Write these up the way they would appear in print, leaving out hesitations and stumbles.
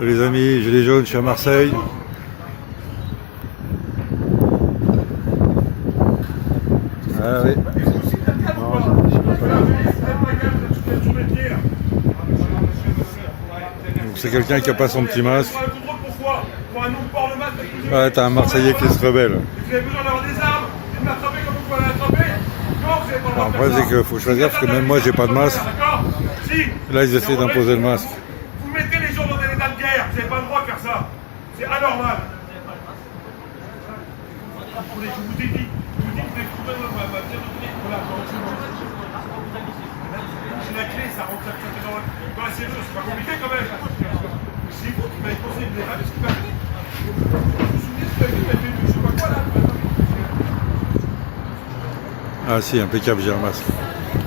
Les amis, Gilets jaunes, je suis à Marseille. Ah oui. C'est quelqu'un qui n'a pas son petit masque. Ouais, t'as un Marseillais qui se rebelle. Alors, après, c'est qu'il faut choisir parce que même moi, j'ai pas de masque. Là, ils essaient d'imposer le masque. Vous mettez les gens dans un état de guerre, vous n'avez pas le droit de faire ça. C'est anormal. Je vous ai dit, que vous êtes coupé de ma voilà, j'ai la clé, ça rentre dans la serrure, c'est pas compliqué quand même. C'est vous qui m'avez conseillé de déraper ce qui m'a fait. Vous vous souvenez ce que vous avez fait, je sais pas quoi là. Ah si, impeccable, j'ai un masque.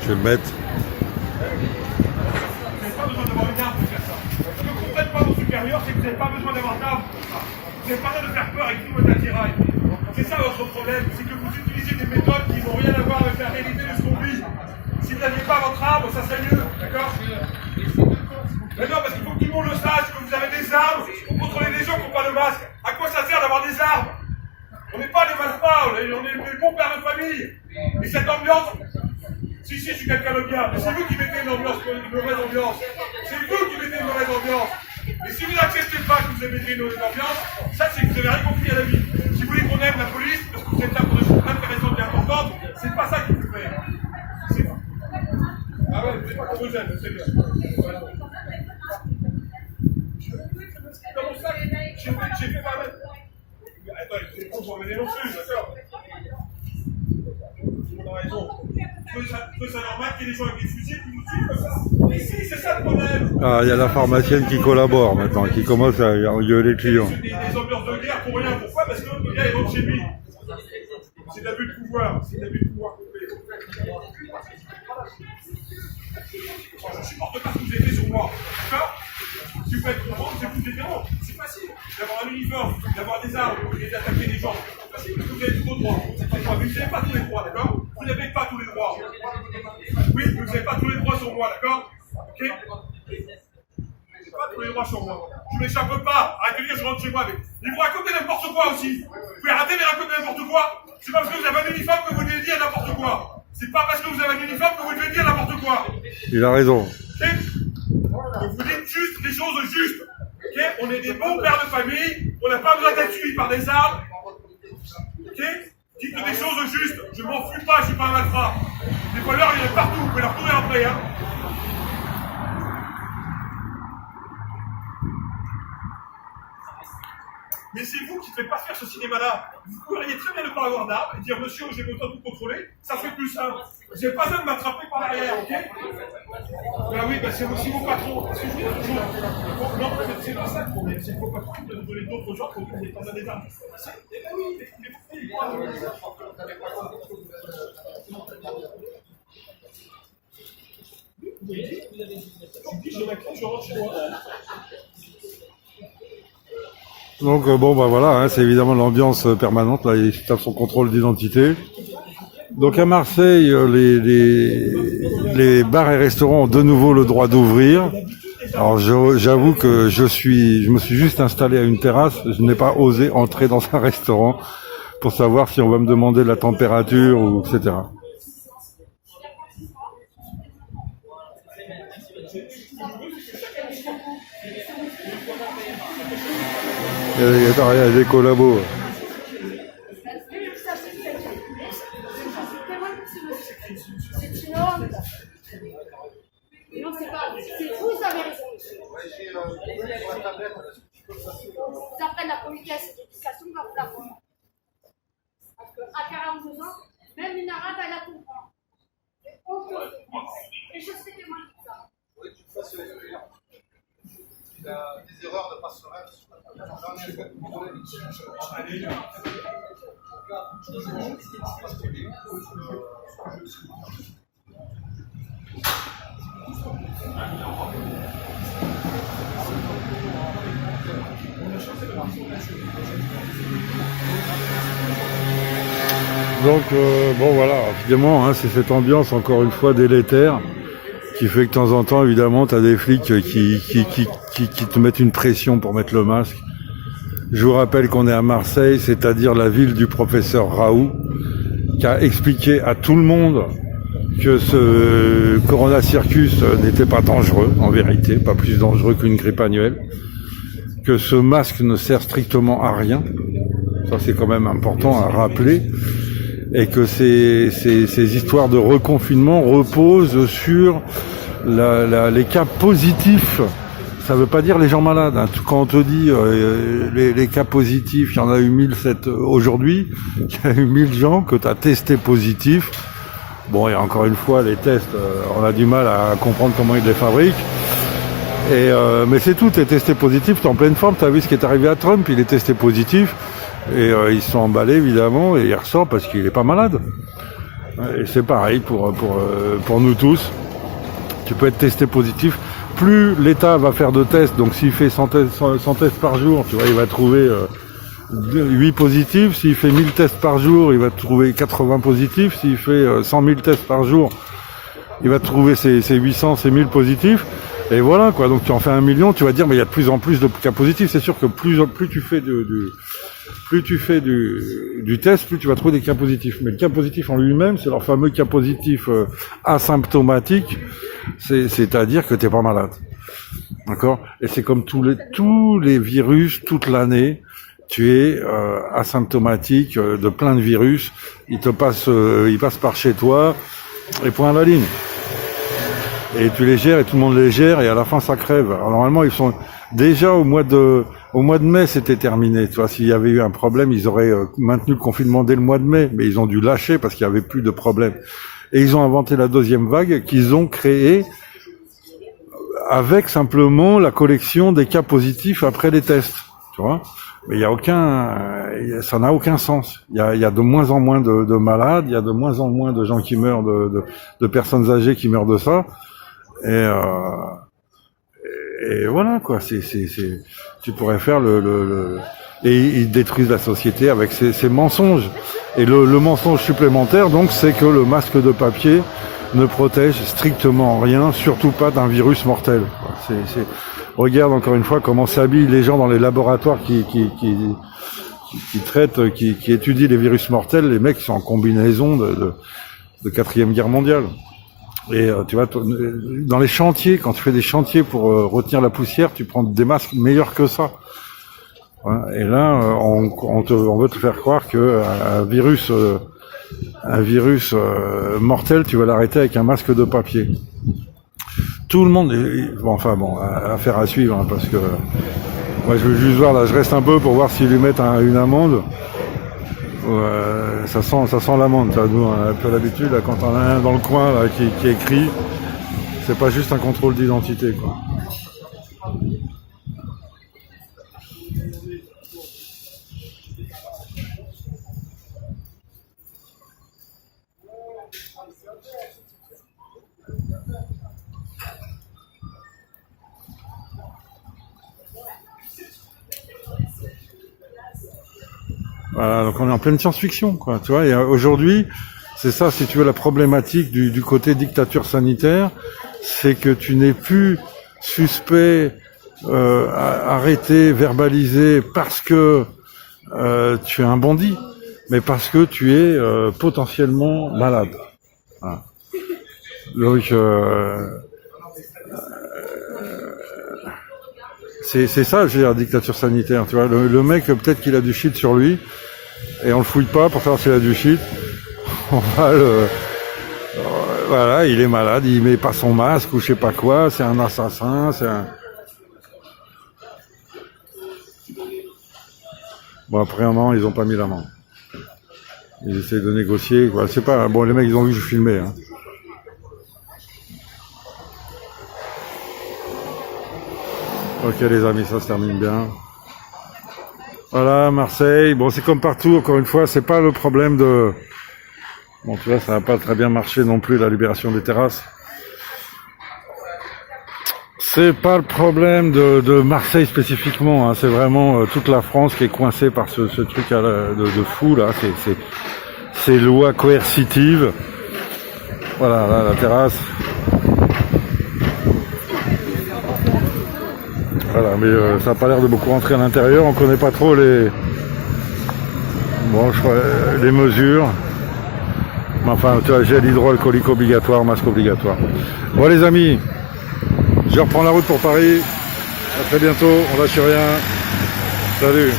Je vais le mettre. Vous n'avez pas besoin d'avoir une arme pour faire ça. Ce que ne comprennent pas vos supérieurs, c'est que vous n'avez pas besoin d'avoir d'armes pour ça. Vous n'avez pas besoin de faire peur avec tout votre attirail. C'est ça votre problème, c'est que vous utilisez des méthodes qui n'ont rien à voir avec la réalité de ce qu'on vit. Si vous n'aviez pas votre arme, ça serait mieux, d'accord? Mais non, parce qu'il faut que tout le monde le sache, que vous avez des armes pour contrôler les gens qui n'ont pas de masque. À quoi ça sert d'avoir des armes? On n'est pas des malfrats, on est des bons pères de famille. Et cette ambiance, si, je suis quelqu'un de bien, mais c'est vous qui mettez une mauvaise ambiance. C'est vous qui mettez une mauvaise ambiance. Et si vous n'acceptez pas que vous mettez une mauvaise ambiance, ça c'est que vous n'avez rien compris à la vie. Si vous voulez qu'on aime la police, parce que vous êtes là pour des choses intéressantes et importantes, c'est pas ça qu'il faut faire. C'est pas. Ah ouais, vous n'êtes pas qu'on vous aime, c'est bien. Comment ça? J'ai fait pas mal. Attends, c'est con pour mener non plus, d'accord? On a raison. C'est normal qu'il y ait des gens avec des fusils qui nous tuent comme ça. Mais si, c'est ça le problème. Ah, il y a la pharmacienne qui collabore maintenant, qui commence à engueuler les clients. C'est des ambiances de guerre pour rien. Pourquoi? Parce que le gars il rentre chez lui. C'est de l'abus de pouvoir. C'est de l'abus de pouvoir complet. Je ne supporte pas ce que vous avez fait sur moi. D'accord? Si vous faites comprendre, c'est plus différent. C'est facile d'avoir un uniforme, d'avoir des armes et d'attaquer des gens. C'est facile parce que vous avez tous vos droits. Mais vous n'avez pas tous les droits, d'accord? Vous n'avez pas tous les droits. Oui, mais vous n'avez pas tous les droits sur moi, d'accord? Ok? Vous n'avez pas tous les droits sur moi. Je ne m'échappe pas. Arrêtez de dire je rentre chez moi. Mais vous racontez n'importe quoi aussi. Vous pouvez arrêter de raconter n'importe quoi. C'est pas parce que vous avez un uniforme que vous devez dire n'importe quoi. C'est pas parce que vous avez un uniforme que vous devez dire n'importe quoi. Il a raison. Okay? Donc vous dites juste les choses justes. Okay? On est des bons pères de famille. On n'a pas besoin d'être suivis par des armes. Okay? Dites des choses justes. Je m'en fous pas, je suis pas un malfrat. Les voleurs, il y en a partout. Vous pouvez leur retrouver après. Hein. Mais c'est vous qui ne faites pas faire ce cinéma-là. Vous pourriez très bien ne pas avoir d'armes et dire monsieur, j'ai besoin de tout contrôler. Ça fait plus simple. Vous n'avez pas besoin de m'attraper par l'arrière, ok? Ben oui, ben c'est aussi vos patrons. C'est juste autre chose. Non, c'est pas ça le problème. C'est vos patrons de donner d'autres gens pour qu'on ait pas des armes. Eh ben oui, je rentre chez moi. Donc bon bah voilà, hein, c'est évidemment l'ambiance permanente, là il tape son contrôle d'identité. Donc à Marseille, les bars et restaurants ont de nouveau le droit d'ouvrir. Alors j'avoue que je me suis juste installé à une terrasse, je n'ai pas osé entrer dans un restaurant pour savoir si on va me demander la température ou etc. Il y a des collabos. Non, c'est pas. C'est vous avez raison. Vous apprenez la politesse et l'éducation quand vous la prenez. Parce qu'à 42 ans, même une arabe, elle la comprend. Et je sais témoin de ça. Oui, tu fasses il a des erreurs de passerelle. Donc bon voilà, finalement hein, c'est cette ambiance encore une fois délétère qui fait que de temps en temps, évidemment, tu as des flics qui te mettent une pression pour mettre le masque. Je vous rappelle qu'on est à Marseille, c'est-à-dire la ville du professeur Raoult, qui a expliqué à tout le monde que ce Corona Circus n'était pas dangereux, en vérité, pas plus dangereux qu'une grippe annuelle, que ce masque ne sert strictement à rien, ça c'est quand même important à rappeler, et que ces histoires de reconfinement reposent sur les cas positifs. Ça veut pas dire les gens malades. Hein. Quand on te dit les cas positifs, il y en a eu 1007 aujourd'hui, il y a eu 1000 gens que tu as testé positifs. Bon, et encore une fois, les tests, on a du mal à comprendre comment ils les fabriquent. Mais c'est tout, t'es testé positif, t'es en pleine forme, t'as vu ce qui est arrivé à Trump, il est testé positif, et ils se sont emballés évidemment, et il ressort parce qu'il est pas malade. Et c'est pareil pour nous tous. Tu peux être testé positif. Plus l'État va faire de tests, donc s'il fait 100 tests par jour, tu vois, il va trouver 8 positifs. S'il fait 1000 tests par jour, il va trouver 80 positifs. S'il fait 100 000 tests par jour, il va trouver ses 800, ses 1000 positifs. Et voilà, quoi. Donc tu en fais 1 million, tu vas dire, mais il y a de plus en plus de cas positifs. C'est sûr que plus tu fais du test, plus tu vas trouver des cas positifs. Mais le cas positif en lui-même, c'est leur fameux cas positif asymptomatique, c'est-à-dire que t'es pas malade. D'accord? Et c'est comme tous les virus, toute l'année, tu es asymptomatique de plein de virus, ils passent par chez toi, et point à la ligne. Et tu les gères, et tout le monde les gère, et à la fin ça crève. Alors normalement, ils sont déjà au mois de mai, c'était terminé. Tu vois, s'il y avait eu un problème, ils auraient maintenu le confinement dès le mois de mai, mais ils ont dû lâcher parce qu'il n'y avait plus de problème. Et ils ont inventé la deuxième vague qu'ils ont créée avec simplement la collection des cas positifs après les tests. Tu vois, mais ça n'a aucun sens. Il y a de moins en moins de malades, il y a de moins en moins de gens qui meurent de personnes âgées qui meurent de ça. Et voilà, quoi, tu pourrais faire et ils détruisent la société avec ces mensonges. Et le mensonge supplémentaire, donc, c'est que le masque de papier ne protège strictement rien, surtout pas d'un virus mortel. Regarde encore une fois comment s'habillent les gens dans les laboratoires qui traitent, qui étudient les virus mortels. Les mecs sont en combinaison de 4e guerre mondiale. Et tu vois, dans les chantiers, quand tu fais des chantiers pour retenir la poussière, tu prends des masques meilleurs que ça. Voilà. Et là, on veut te faire croire que un virus mortel, tu vas l'arrêter avec un masque de papier. Tout le monde, affaire à suivre, hein, parce que moi je veux juste voir là, je reste un peu pour voir s'ils lui mettent une amende. Ça sent l'amende. Nous, on a un peu l'habitude, là, quand on a un dans le coin là, qui écrit, c'est pas juste un contrôle d'identité, quoi. Voilà, donc on est en pleine science-fiction, quoi. Tu vois, et aujourd'hui, c'est ça, si tu veux, la problématique du côté dictature sanitaire, c'est que tu n'es plus suspect, arrêté, verbalisé parce que tu es un bandit, mais parce que tu es potentiellement malade. Voilà. Donc c'est ça, je veux dire, la dictature sanitaire. Tu vois, le mec, peut-être qu'il a du shit sur lui. Et on le fouille pas pour savoir s'il a du shit. On va voilà, il est malade, il met pas son masque ou je sais pas quoi, c'est un assassin, Bon, après un moment, ils ont pas mis la main. Ils essaient de négocier, quoi. C'est pas... Bon, les mecs, ils ont vu que je filmais, hein. Ok, les amis, ça se termine bien. Voilà, Marseille. Bon, c'est comme partout, encore une fois, c'est pas le problème de... Bon, tu vois, ça n'a pas très bien marché non plus, la libération des terrasses. C'est pas le problème de Marseille spécifiquement, hein. C'est vraiment toute la France qui est coincée par ce truc de fou, là. Ces lois coercitives. Voilà, là, la terrasse. Voilà, mais ça n'a pas l'air de beaucoup rentrer à l'intérieur. On connaît pas trop les les mesures. Mais enfin, tu vois, gel hydroalcoolique obligatoire, masque obligatoire. Bon les amis, je reprends la route pour Paris. À très bientôt, on lâche rien. Salut.